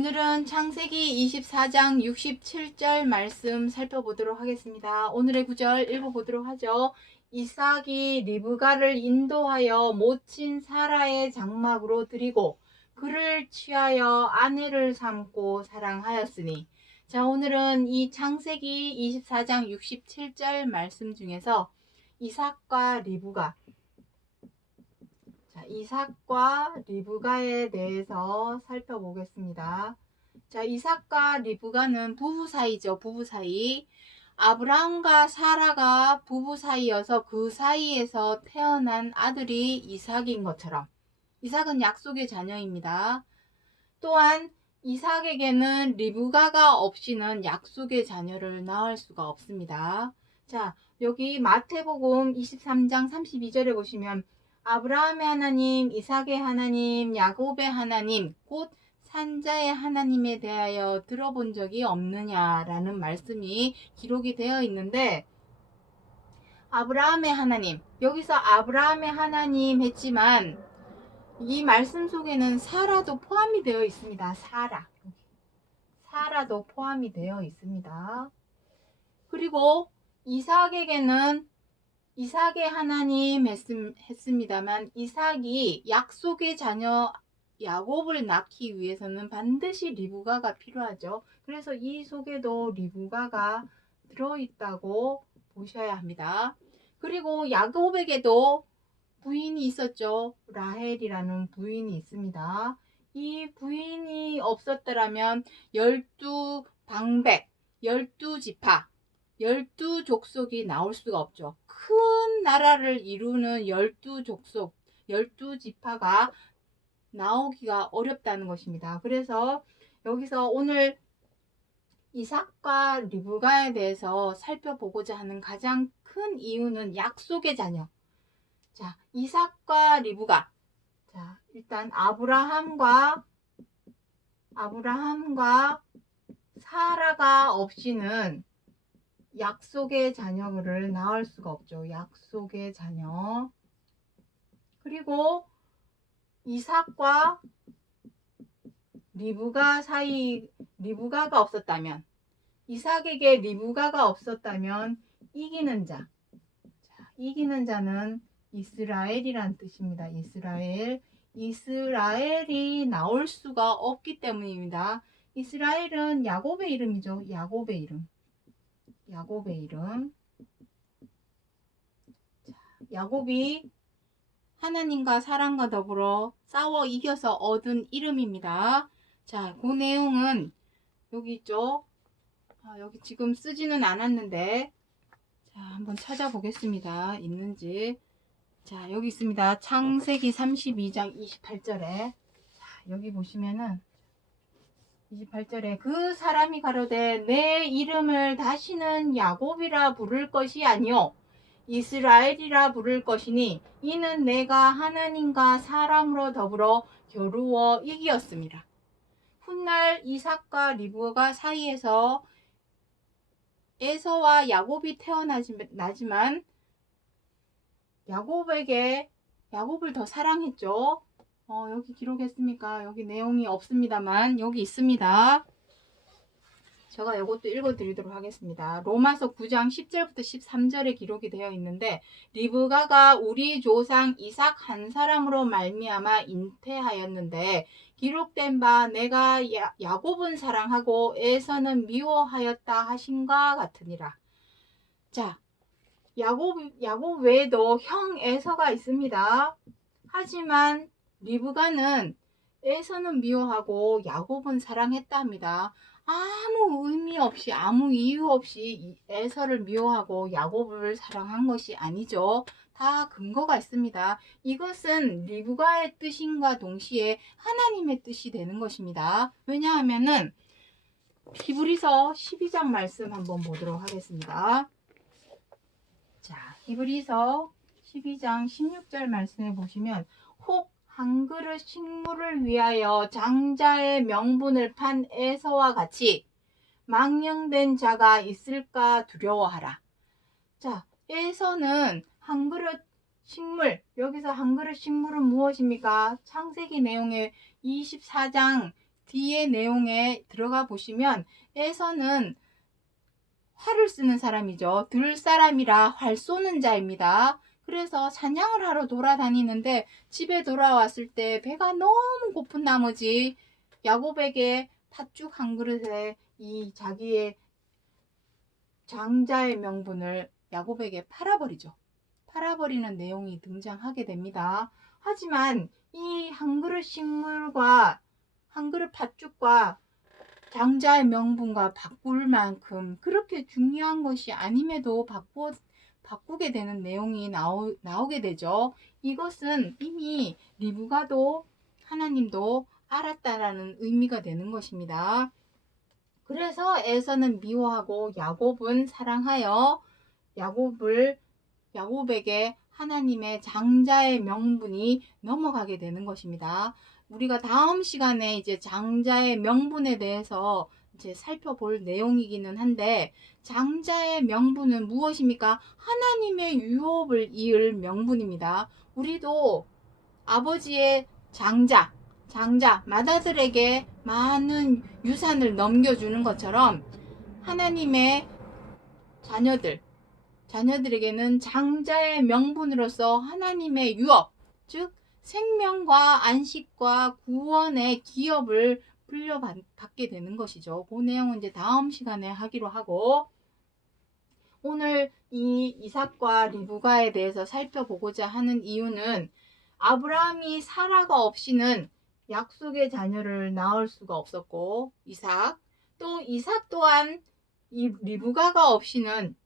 오늘은 창세기 24장 67절 말씀 살펴보도록 하겠습니다. 오늘의 구절 읽어보도록 하죠. 이삭이 리브가를 인도하여 모친 사라의 장막으로 들이고 그를 취하여 아내를 삼고 사랑하였으니. 자, 오늘은 이 창세기 24장 67절 말씀 중에서 이삭과 리브가에 대해서 살펴보겠습니다. 자, 이삭과 리브가는 부부 사이죠. 부부 사이. 아브라함과 사라가 부부 사이여서 그 사이에서 태어난 아들이 이삭인 것처럼 이삭은 약속의 자녀입니다. 또한 이삭에게는 리브가가 없이는 약속의 자녀를 낳을 수가 없습니다. 자, 여기 마태복음 23장 32절에 보시면 아브라함의 하나님, 이삭의 하나님, 야곱의 하나님, 곧 산자의 하나님에 대하여 들어본 적이 없느냐라는 말씀이 기록이 되어 있는데, 아브라함의 하나님, 여기서 아브라함의 하나님 했지만 이 말씀 속에는 사라도 포함이 되어 있습니다. 사라도 포함이 되어 있습니다. 그리고 이삭에게는 이삭의 하나님 했습니다만 이삭이 약속의 자녀 야곱을 낳기 위해서는 반드시 리브가가 필요하죠. 그래서 이 속에도 리브가가 들어있다고 보셔야 합니다. 그리고 야곱에게도 부인이 있었죠. 라헬이라는 부인이 있습니다. 이 부인이 없었더라면 12방백, 12지파, 12족속이 나올 수가 없죠. 큰 나라를 이루는 12족속, 12지파가 나오기가 어렵다는 것입니다. 그래서 여기서 오늘 이삭과 리브가에 대해서 살펴보고자 하는 가장 큰 이유는 약속의 자녀. 자, 이삭과 리브가. 자, 일단 아브라함과 사라가 없이는 약속의 자녀를 낳을 수가 없죠. 약속의 자녀. 그리고 이삭과 리브가가 없었다면, 이삭에게 리브가가 없었다면 이기는 자. 자, 이기는 자는 이스라엘이란 뜻입니다. 이스라엘이 나올 수가 없기 때문입니다. 이스라엘은 야곱의 이름이죠. 야곱의 이름. 자, 야곱이 하나님과 사람과 더불어 싸워 이겨서 얻은 이름입니다. 자, 그 내용은 여기 있죠. 여기 지금 쓰지는 않았는데, 자, 한번 찾아보겠습니다. 있는지. 자, 여기 있습니다. 창세기 32장 28절에. 자, 여기 보시면은 28절에 그 사람이 가로되 내 이름을 다시는 야곱이라 부를 것이 아니요 이스라엘이라 부를 것이니 이는 내가 하나님과 사람으로 더불어 겨루어 이기었습니다. 훗날 이삭과 리브가 사이에서 에서와 야곱이 태어나지만 야곱을 더 사랑했죠. 여기 기록했습니까? 여기 내용이 없습니다만 여기 있습니다. 제가 이것도 읽어드리도록 하겠습니다. 로마서 9장 10절부터 13절에 기록이 되어 있는데 리브가가 우리 조상 이삭 한 사람으로 말미암아 잉태하였는데 기록된 바 내가 야곱은 사랑하고 에서는 미워하였다 하신과 같으니라. 자, 야곱 외에도 형 에서가 있습니다. 하지만 리브가는 에서는 미워하고 야곱은 사랑했다 합니다. 아무 의미 없이 아무 이유 없이 에서를 미워하고 야곱을 사랑한 것이 아니죠. 다 근거가 있습니다. 이것은 리브가의 뜻인과 동시에 하나님의 뜻이 되는 것입니다. 왜냐하면은 히브리서 12장 말씀 한번 보도록 하겠습니다. 자, 히브리서 12장 16절 말씀에 보시면 혹 한 그릇 식물을 위하여 장자의 명분을 판 에서와 같이 망령된 자가 있을까 두려워하라. 자, 에서는 한 그릇 식물, 여기서 한 그릇 식물은 무엇입니까? 창세기 내용의 24장 뒤에 내용에 들어가 보시면 에서는 활을 쓰는 사람이죠. 들 사람이라 활 쏘는 자입니다. 그래서 사냥을 하러 돌아다니는데 집에 돌아왔을 때 배가 너무 고픈 나머지 야곱에게 팥죽 한 그릇에 이 자기의 장자의 명분을 야곱에게 팔아버리죠. 팔아버리는 내용이 등장하게 됩니다. 하지만 이 한 그릇 식물과 한 그릇 팥죽과 장자의 명분과 바꿀 만큼 그렇게 중요한 것이 아님에도 바꾸게 되는 내용이 나오게 되죠. 이것은 이미 리브가도 하나님도 알았다라는 의미가 되는 것입니다. 그래서 에서는 미워하고 야곱은 사랑하여 야곱에게 하나님의 장자의 명분이 넘어가게 되는 것입니다. 우리가 다음 시간에 이제 장자의 명분에 대해서 이제 살펴볼 내용이기는 한데, 장자의 명분은 무엇입니까? 하나님의 유업을 이을 명분입니다. 우리도 아버지의 장자, 맏아들에게 많은 유산을 넘겨주는 것처럼 하나님의 자녀들에게는 장자의 명분으로서 하나님의 유업, 즉 생명과 안식과 구원의 기업을 물려받게 되는 것이죠. 그 내용은 이제 다음 시간에 하기로 하고, 오늘 이 이삭과 리브가에 대해서 살펴보고자 하는 이유는 아브라함이 사라가 없이는 약속의 자녀를 낳을 수가 없었고, 또 이삭 또한 이 리브가가 없이는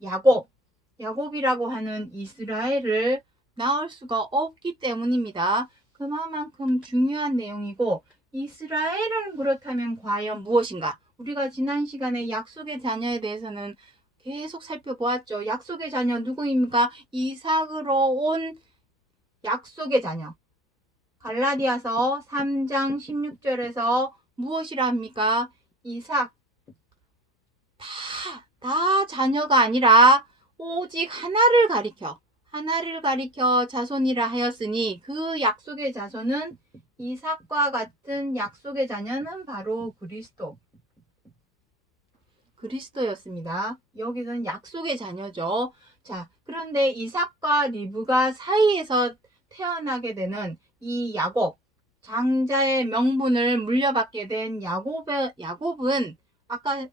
야곱이라고 하는 이스라엘을 낳을 수가 없기 때문입니다. 그만큼 중요한 내용이고, 이스라엘은 그렇다면 과연 무엇인가? 우리가 지난 시간에 약속의 자녀에 대해서는 계속 살펴보았죠. 약속의 자녀 누구입니까? 이삭으로 온 약속의 자녀. 갈라디아서 3장 16절에서 무엇이라 합니까? 이삭 다 자녀가 아니라 오직 하나를 가리켜 자손이라 하였으니 그 약속의 자손은 이삭과 같은 약속의 자녀는 바로 그리스도였습니다. 여기서는 약속의 자녀죠. 자, 그런데 이삭과 리브가 사이에서 태어나게 되는 이 장자의 명분을 물려받게 된 야곱은 아까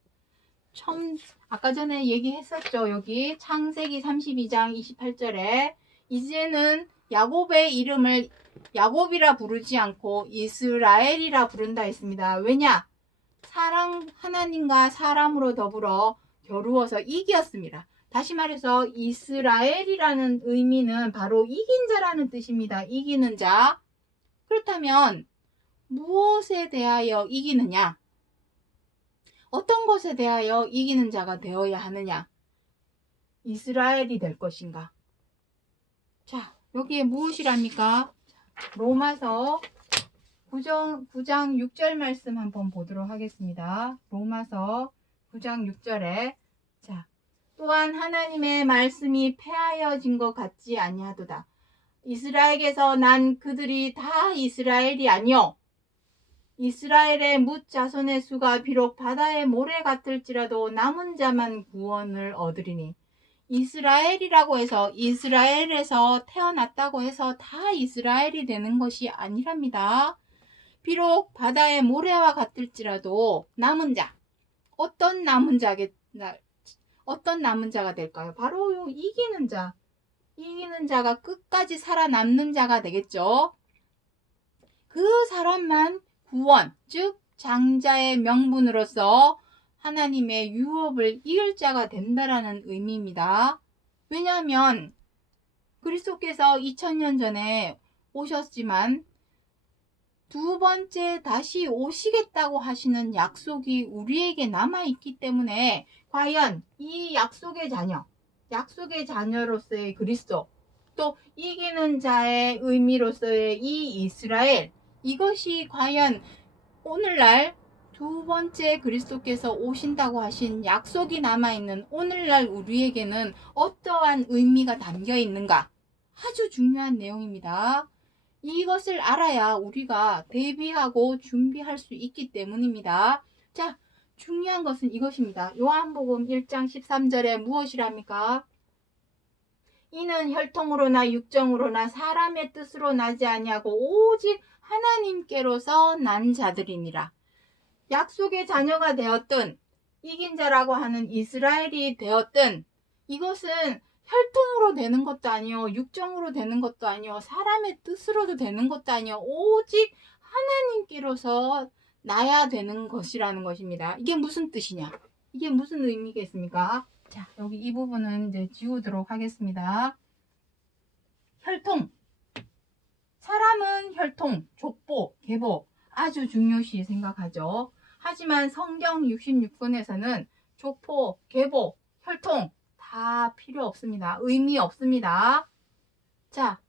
전에 얘기했었죠. 여기 창세기 32장 28절에 이제는 야곱의 이름을 야곱이라 부르지 않고 이스라엘이라 부른다 했습니다. 왜냐? 하나님과 사람으로 더불어 겨루어서 이기었습니다. 다시 말해서 이스라엘이라는 의미는 바로 이긴 자라는 뜻입니다. 이기는 자. 그렇다면 무엇에 대하여 이기느냐? 어떤 것에 대하여 이기는 자가 되어야 하느냐? 이스라엘이 될 것인가? 자, 여기에 무엇이랍니까? 로마서 9장 6절 말씀 한번 보도록 하겠습니다. 로마서 9장 6절에 자, 또한 하나님의 말씀이 폐하여진 것 같지 아니하도다. 이스라엘에게서 난 그들이 다 이스라엘이 아니요 이스라엘의 뭇 자손의 수가 비록 바다의 모래 같을지라도 남은 자만 구원을 얻으리니, 이스라엘이라고 해서 이스라엘에서 태어났다고 해서 다 이스라엘이 되는 것이 아니랍니다. 비록 바다의 모래와 같을지라도 남은 자, 어떤 남은 자가 될까요? 바로 이기는 자가 끝까지 살아남는 자가 되겠죠. 그 사람만 구원, 즉 장자의 명분으로서 하나님의 유업을 이을 자가 된다라는 의미입니다. 왜냐하면 그리스도께서 2000년 전에 오셨지만 두 번째 다시 오시겠다고 하시는 약속이 우리에게 남아있기 때문에 과연 이 약속의 자녀로서의 그리스도, 또 이기는 자의 의미로서의 이 이스라엘, 이것이 과연 오늘날 두 번째 그리스도께서 오신다고 하신 약속이 남아있는 오늘날 우리에게는 어떠한 의미가 담겨 있는가? 아주 중요한 내용입니다. 이것을 알아야 우리가 대비하고 준비할 수 있기 때문입니다. 자, 중요한 것은 이것입니다. 요한복음 1장 13절에 무엇이랍니까? 이는 혈통으로나 육정으로나 사람의 뜻으로 나지 아니하고 오직 하나님께로서 난 자들이니라. 약속의 자녀가 되었든 이긴 자라고 하는 이스라엘이 되었든 이것은 혈통으로 되는 것도 아니요, 육정으로 되는 것도 아니요, 사람의 뜻으로도 되는 것도 아니요, 오직 하나님께로서 나야 되는 것이라는 것입니다. 이게 무슨 뜻이냐? 이게 무슨 의미겠습니까? 자, 여기 이 부분은 이제 지우도록 하겠습니다. 혈통. 사람은 혈통, 족보, 계보 아주 중요시 생각하죠. 하지만 성경 66권에서는 족보, 계보, 혈통 다 필요 없습니다. 의미 없습니다. 자,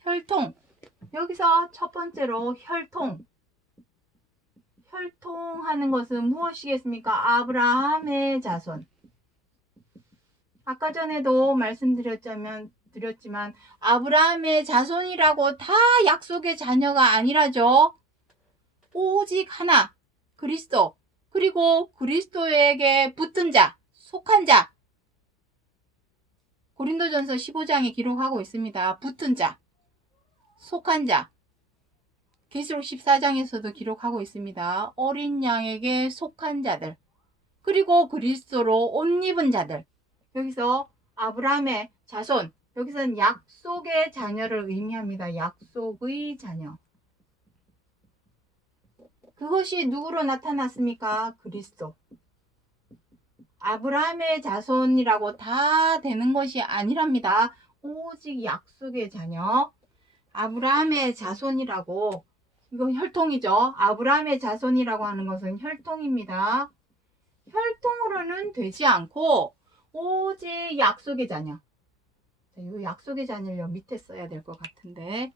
혈통. 여기서 첫 번째로 혈통. 혈통하는 것은 무엇이겠습니까? 아브라함의 자손. 아까 전에도 말씀드렸지만 아브라함의 자손이라고 다 약속의 자녀가 아니라죠. 오직 하나, 그리스도. 그리고 그리스도에게 붙은 자, 속한 자. 고린도전서 15장에 기록하고 있습니다. 붙은 자, 속한 자. 계시록 14장에서도 기록하고 있습니다. 어린 양에게 속한 자들. 그리고 그리스도로 옷 입은 자들. 여기서 아브라함의 자손. 여기서는 약속의 자녀를 의미합니다. 약속의 자녀. 그것이 누구로 나타났습니까? 그리스도. 아브라함의 자손이라고 다 되는 것이 아니랍니다. 오직 약속의 자녀. 아브라함의 자손이라고, 이건 혈통이죠. 아브라함의 자손이라고 하는 것은 혈통입니다. 혈통으로는 되지 않고 오직 약속의 자녀. 자, 이 약속의 자녀를 밑에 써야 될 것 같은데,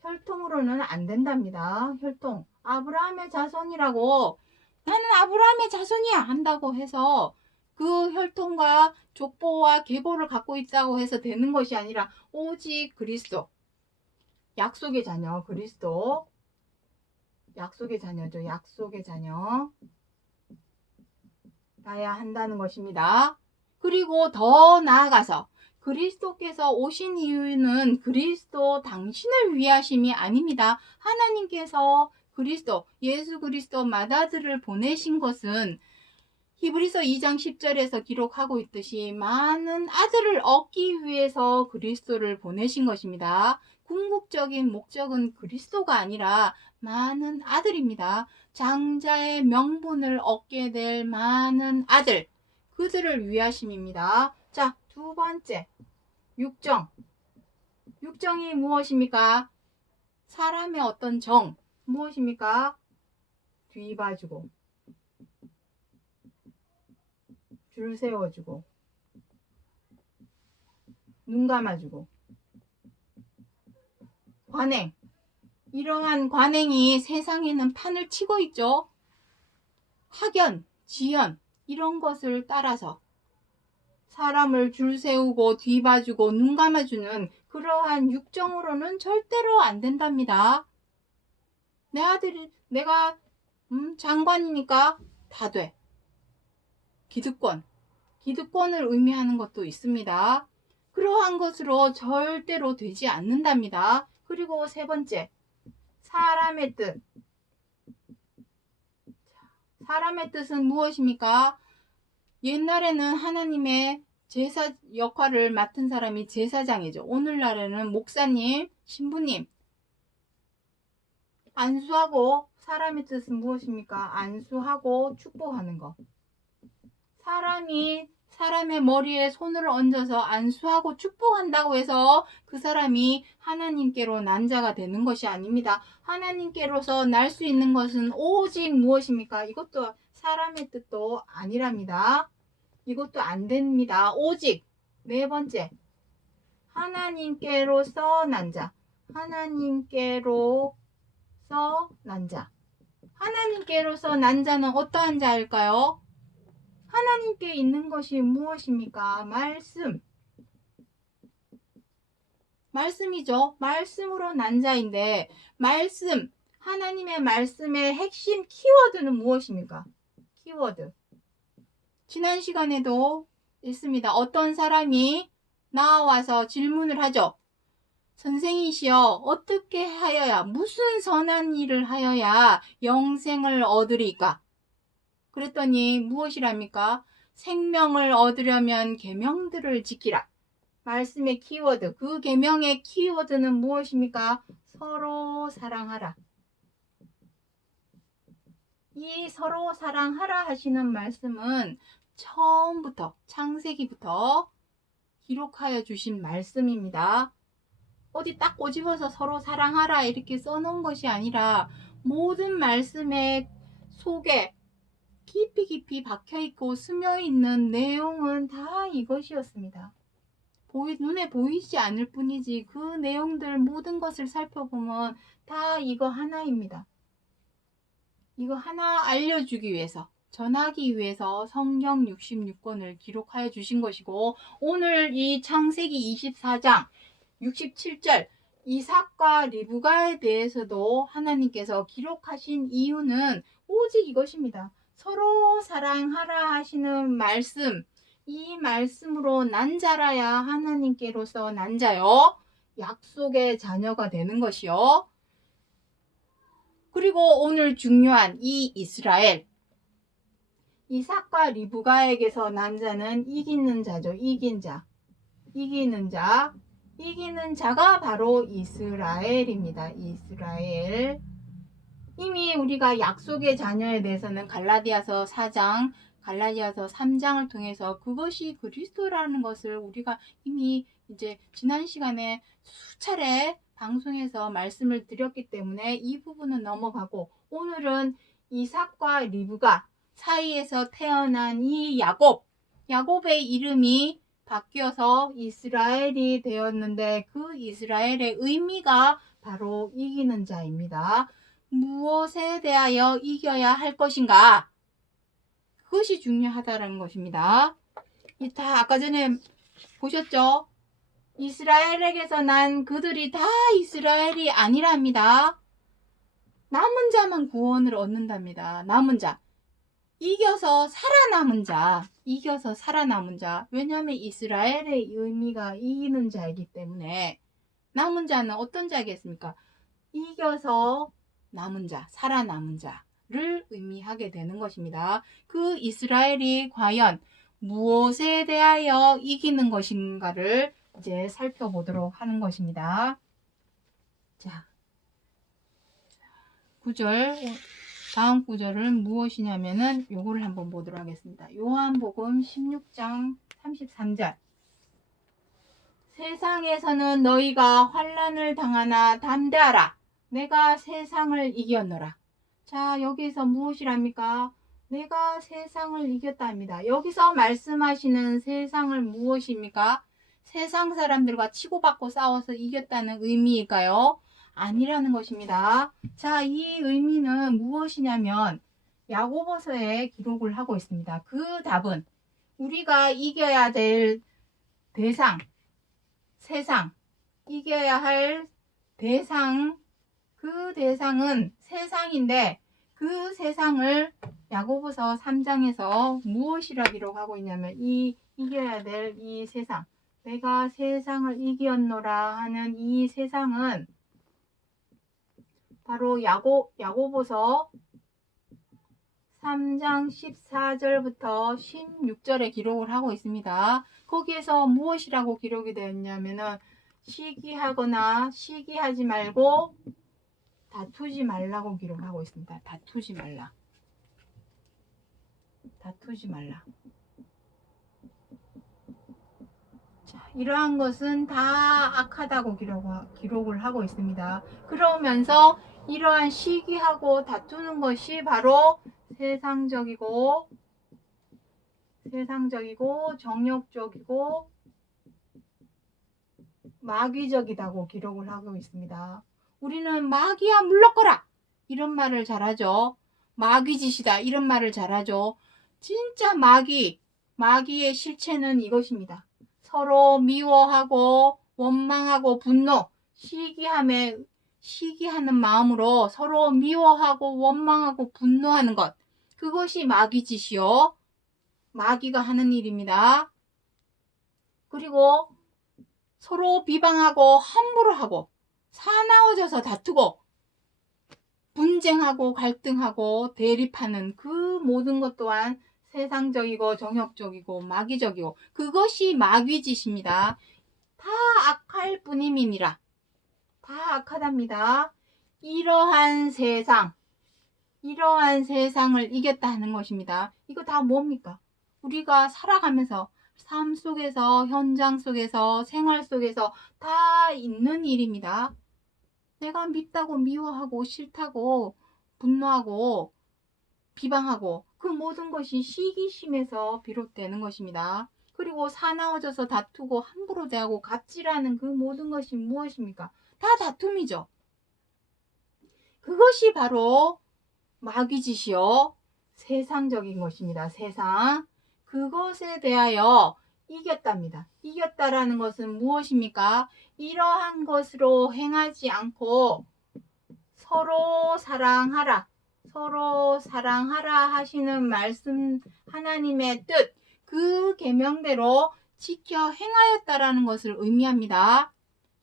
혈통으로는 안 된답니다. 혈통. 아브라함의 자손이라고, 나는 아브라함의 자손이야 한다고 해서 그 혈통과 족보와 계보를 갖고 있다고 해서 되는 것이 아니라 오직 그리스도. 약속의 자녀, 그리스도. 약속의 자녀죠. 약속의 자녀. 나야 한다는 것입니다. 그리고 더 나아가서 그리스도께서 오신 이유는 그리스도 당신을 위하심이 아닙니다. 하나님께서 그리스도, 예수 그리스도 맏아들을 보내신 것은 히브리서 2장 10절에서 기록하고 있듯이 많은 아들을 얻기 위해서 그리스도를 보내신 것입니다. 궁극적인 목적은 그리스도가 아니라 많은 아들입니다. 장자의 명분을 얻게 될 많은 아들, 그들을 위하심입니다. 자, 두 번째, 육정. 육정이 무엇입니까? 사람의 어떤 정, 무엇입니까? 뒤봐주고, 줄 세워주고, 눈 감아주고, 관행. 이러한 관행이 세상에는 판을 치고 있죠. 학연, 지연 이런 것을 따라서 사람을 줄 세우고 뒤봐주고 눈 감아주는 그러한 육정으로는 절대로 안 된답니다. 내 아들이 내가 장관이니까 다 돼. 기득권을 의미하는 것도 있습니다. 그러한 것으로 절대로 되지 않는답니다. 그리고 세 번째, 사람의 뜻. 사람의 뜻은 무엇입니까? 옛날에는 하나님의 제사 역할을 맡은 사람이 제사장이죠. 오늘날에는 목사님, 신부님. 안수하고, 사람의 뜻은 무엇입니까? 안수하고 축복하는 것. 사람의 머리에 손을 얹어서 안수하고 축복한다고 해서 그 사람이 하나님께로 난 자가 되는 것이 아닙니다. 하나님께로서 날 수 있는 것은 오직 무엇입니까? 이것도 사람의 뜻도 아니랍니다. 이것도 안 됩니다. 오직 네 번째, 하나님께로서 난 자. 하나님께로서 난 자. 하나님께로서 난 자는 어떠한 자일까요? 하나님께 있는 것이 무엇입니까? 말씀. 말씀이죠. 말씀으로 난 자인데 말씀, 하나님의 말씀의 핵심 키워드는 무엇입니까? 키워드. 지난 시간에도 있습니다. 어떤 사람이 나와서 질문을 하죠. 선생이시여, 어떻게 하여야, 무슨 선한 일을 하여야 영생을 얻으리까? 그랬더니 무엇이랍니까? 생명을 얻으려면 계명들을 지키라. 말씀의 키워드, 그 계명의 키워드는 무엇입니까? 서로 사랑하라. 이 서로 사랑하라 하시는 말씀은 처음부터, 창세기부터 기록하여 주신 말씀입니다. 어디 딱 꼬집어서 서로 사랑하라 이렇게 써놓은 것이 아니라 모든 말씀의 속에 깊이 박혀있고 스며있는 내용은 다 이것이었습니다. 눈에 보이지 않을 뿐이지 그 내용들 모든 것을 살펴보면 다 이거 하나입니다. 이거 하나 알려주기 위해서, 전하기 위해서 성경 66권을 기록하여 주신 것이고, 오늘 이 창세기 24장 67절 이삭과 리브가에 대해서도 하나님께서 기록하신 이유는 오직 이것입니다. 서로 사랑하라 하시는 말씀, 이 말씀으로 난 자라야 하나님께로서 난 자요, 약속의 자녀가 되는 것이요. 그리고 오늘 중요한 이 이스라엘, 이삭과 리브가에게서 난 자는 이기는 자죠. 이긴 자. 이기는 자. 이기는 자가 바로 이스라엘입니다. 이스라엘. 이미 우리가 약속의 자녀에 대해서는 갈라디아서 4장, 갈라디아서 3장을 통해서 그것이 그리스도라는 것을 우리가 이미 이제 지난 시간에 수차례 방송에서 말씀을 드렸기 때문에 이 부분은 넘어가고, 오늘은 이삭과 리브가 사이에서 태어난 이 야곱의 이름이 바뀌어서 이스라엘이 되었는데, 그 이스라엘의 의미가 바로 이기는 자입니다. 무엇에 대하여 이겨야 할 것인가? 그것이 중요하다는 것입니다. 다 아까 전에 보셨죠? 이스라엘에게서 난 그들이 다 이스라엘이 아니랍니다. 남은 자만 구원을 얻는답니다. 남은 자. 이겨서 살아남은 자. 이겨서 살아남은 자. 왜냐하면 이스라엘의 의미가 이기는 자이기 때문에. 남은 자는 어떤 자겠습니까? 이겨서 남은 자, 살아남은 자를 의미하게 되는 것입니다. 그 이스라엘이 과연 무엇에 대하여 이기는 것인가를 이제 살펴보도록 하는 것입니다. 자, 9절, 다음 구절은 무엇이냐면은 요거를 한번 보도록 하겠습니다. 요한복음 16장 33절. 세상에서는 너희가 환난을 당하나 담대하라. 내가 세상을 이겼노라. 자, 여기서 무엇이랍니까? 내가 세상을 이겼다 합니다. 여기서 말씀하시는 세상을 무엇입니까? 세상 사람들과 치고받고 싸워서 이겼다는 의미일까요? 아니라는 것입니다. 자, 이 의미는 무엇이냐면 야고보서에 기록을 하고 있습니다. 그 답은 우리가 이겨야 될 대상, 세상, 이겨야 할 대상, 그 대상은 세상인데 그 세상을 야고보서 3장에서 무엇이라 기록하고 있냐면 이겨야 될 이 세상, 내가 세상을 이겼노라 하는 이 세상은 바로 야고보서 3장 14절부터 16절에 기록을 하고 있습니다. 거기에서 무엇이라고 기록이 되었냐면은 시기하거나 시기하지 말고 다투지 말라고 기록하고 있습니다. 다투지 말라. 다투지 말라. 자, 이러한 것은 다 악하다고 기록을 하고 있습니다. 그러면서 이러한 시기하고 다투는 것이 바로 세상적이고 정욕적이고 마귀적이다고 기록을 하고 있습니다. 우리는 마귀야 물러거라 이런 말을 잘하죠. 마귀짓이다 이런 말을 잘하죠. 진짜 마귀의 실체는 이것입니다. 서로 미워하고 원망하고 분노, 시기하는 마음으로 서로 미워하고 원망하고 분노하는 것. 그것이 마귀 짓이요. 마귀가 하는 일입니다. 그리고 서로 비방하고 함부로 하고 사나워져서 다투고 분쟁하고 갈등하고 대립하는 그 모든 것 또한 세상적이고 정욕적이고 마귀적이고 그것이 마귀짓입니다. 다 악할 뿐임이니라. 다 악하답니다. 이러한 세상을 이겼다 하는 것입니다. 이거 다 뭡니까? 우리가 살아가면서 삶 속에서 현장 속에서 생활 속에서 다 있는 일입니다. 내가 밉다고 미워하고 싫다고 분노하고 비방하고 그 모든 것이 시기심에서 비롯되는 것입니다. 그리고 사나워져서 다투고 함부로 대하고 갑질하는 그 모든 것이 무엇입니까? 다 다툼이죠. 그것이 바로 마귀짓이요. 세상적인 것입니다. 세상. 그것에 대하여 이겼답니다. 이겼다라는 것은 무엇입니까? 이러한 것으로 행하지 않고 서로 사랑하라. 서로 사랑하라 하시는 말씀 하나님의 뜻, 그 계명대로 지켜 행하였다라는 것을 의미합니다.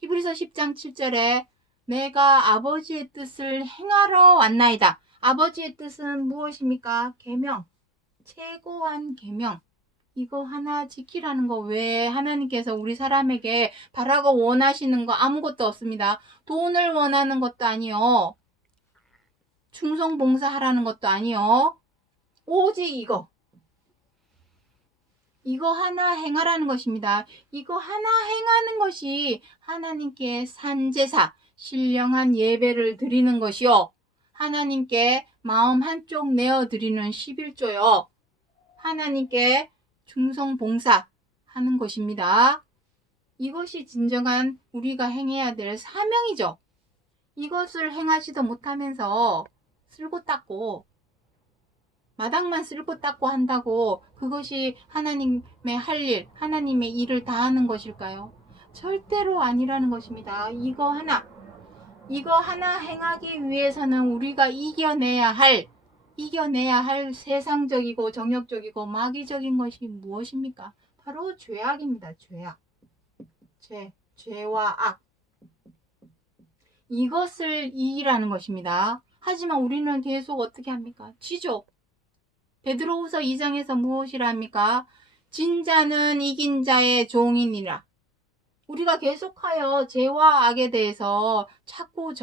히브리서 10장 7절에 내가 아버지의 뜻을 행하러 왔나이다. 아버지의 뜻은 무엇입니까? 계명, 최고한 계명. 이거 하나 지키라는 거 외에 하나님께서 우리 사람에게 바라고 원하시는 거 아무것도 없습니다. 돈을 원하는 것도 아니요. 충성봉사하라는 것도 아니요. 오직 이거 하나 행하라는 것입니다. 이거 하나 행하는 것이 하나님께 산제사, 신령한 예배를 드리는 것이요. 하나님께 마음 한쪽 내어드리는 11조요. 하나님께 충성봉사 하는 것입니다. 이것이 진정한 우리가 행해야 될 사명이죠. 이것을 행하지도 못하면서 쓸고 닦고 마당만 쓸고 닦고 한다고 그것이 하나님의 할 일, 하나님의 일을 다 하는 것일까요? 절대로 아니라는 것입니다. 이거 하나 행하기 위해서는 우리가 이겨내야 할 세상적이고 정욕적이고 마귀적인 것이 무엇입니까? 바로 죄악입니다. 죄악. 죄와 악. 이것을 이기라는 것입니다. 하지만 우리는 계속 어떻게 합니까? 지죠. 베드로후서 2장에서 무엇이라 합니까? 진자는 이긴 자의 종이니라. 우리가 계속하여 죄와 악에 대해서 자꾸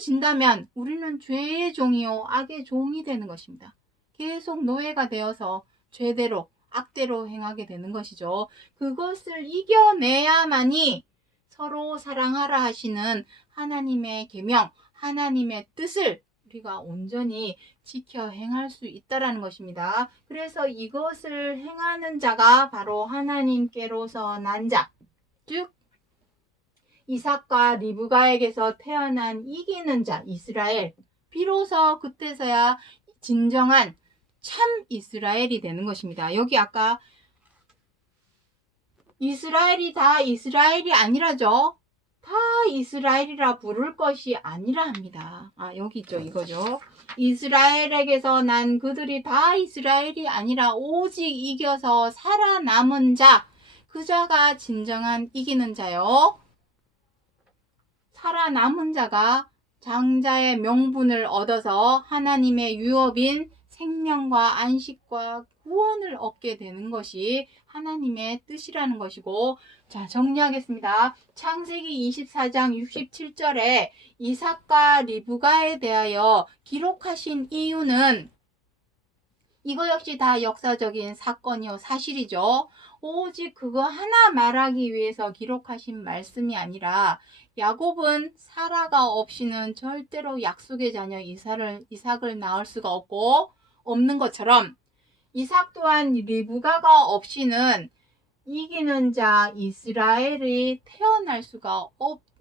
진다면 우리는 죄의 종이요 악의 종이 되는 것입니다. 계속 노예가 되어서 죄대로 악대로 행하게 되는 것이죠. 그것을 이겨내야만이 서로 사랑하라 하시는 하나님의 계명, 하나님의 뜻을 우리가 온전히 지켜 행할 수 있다라는 것입니다. 그래서 이것을 행하는 자가 바로 하나님께로서 난 자, 즉 이삭과 리브가에게서 태어난 이기는 자 이스라엘, 비로소 그때서야 진정한 참 이스라엘이 되는 것입니다. 여기 아까 이스라엘이 다 이스라엘이 아니라죠. 다 이스라엘이라 부를 것이 아니라 합니다. 여기 있죠. 이거죠. 이스라엘에게서 난 그들이 다 이스라엘이 아니라 오직 이겨서 살아남은 자, 그 자가 진정한 이기는 자요. 살아남은 자가 장자의 명분을 얻어서 하나님의 유업인 생명과 안식과 구원을 얻게 되는 것이 하나님의 뜻이라는 것이고, 자, 정리하겠습니다. 창세기 24장 67절에 이삭과 리브가에 대하여 기록하신 이유는 이거 역시 다 역사적인 사건이요 사실이죠. 오직 그거 하나 말하기 위해서 기록하신 말씀이 아니라 야곱은 사라가 없이는 절대로 약속의 자녀 이삭을 낳을 수가 없는 것처럼 이삭 또한 리브가가 없이는 이기는 자 이스라엘이 태어날 수가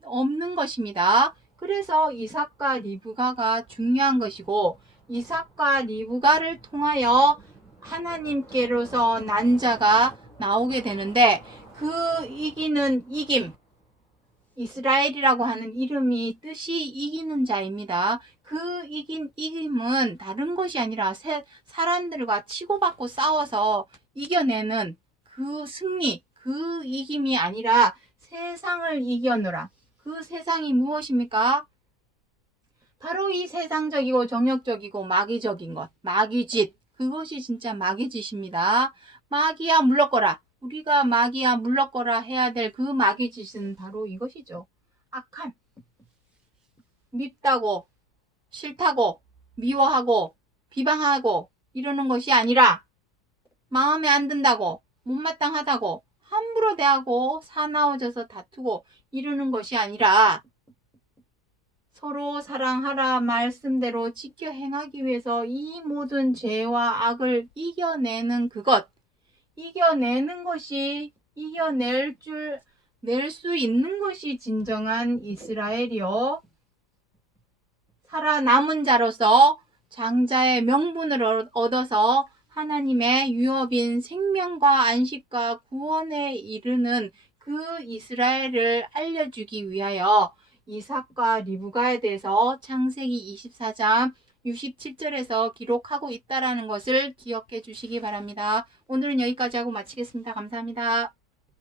없는 것입니다. 그래서 이삭과 리브가가 중요한 것이고 이삭과 리브가를 통하여 하나님께로서 난 자가 나오게 되는데 그 이기는 이김, 이스라엘이라고 하는 이름이 뜻이 이기는 자입니다. 그 이김은 다른 것이 아니라 사람들과 치고받고 싸워서 이겨내는 그 승리, 그 이김이 아니라 세상을 이겨노라. 그 세상이 무엇입니까? 바로 이 세상적이고 정욕적이고 마귀적인 것, 마귀짓. 그것이 진짜 마귀짓입니다. 마귀야 물러거라. 우리가 마귀야 물러거라 해야 될 그 마귀짓은 바로 이것이죠. 악함, 밉다고, 싫다고, 미워하고, 비방하고 이러는 것이 아니라 마음에 안 든다고, 못마땅하다고, 함부로 대하고 사나워져서 다투고 이러는 것이 아니라 서로 사랑하라 말씀대로 지켜 행하기 위해서 이 모든 죄와 악을 이겨내는 그것, 이겨내는 것이 낼 수 있는 것이 진정한 이스라엘이요. 살아남은 자로서 장자의 명분을 얻어서 하나님의 유업인 생명과 안식과 구원에 이르는 그 이스라엘을 알려주기 위하여 이삭과 리브가에 대해서 창세기 24장 67절에서 기록하고 있다라는 것을 기억해 주시기 바랍니다. 오늘은 여기까지 하고 마치겠습니다. 감사합니다.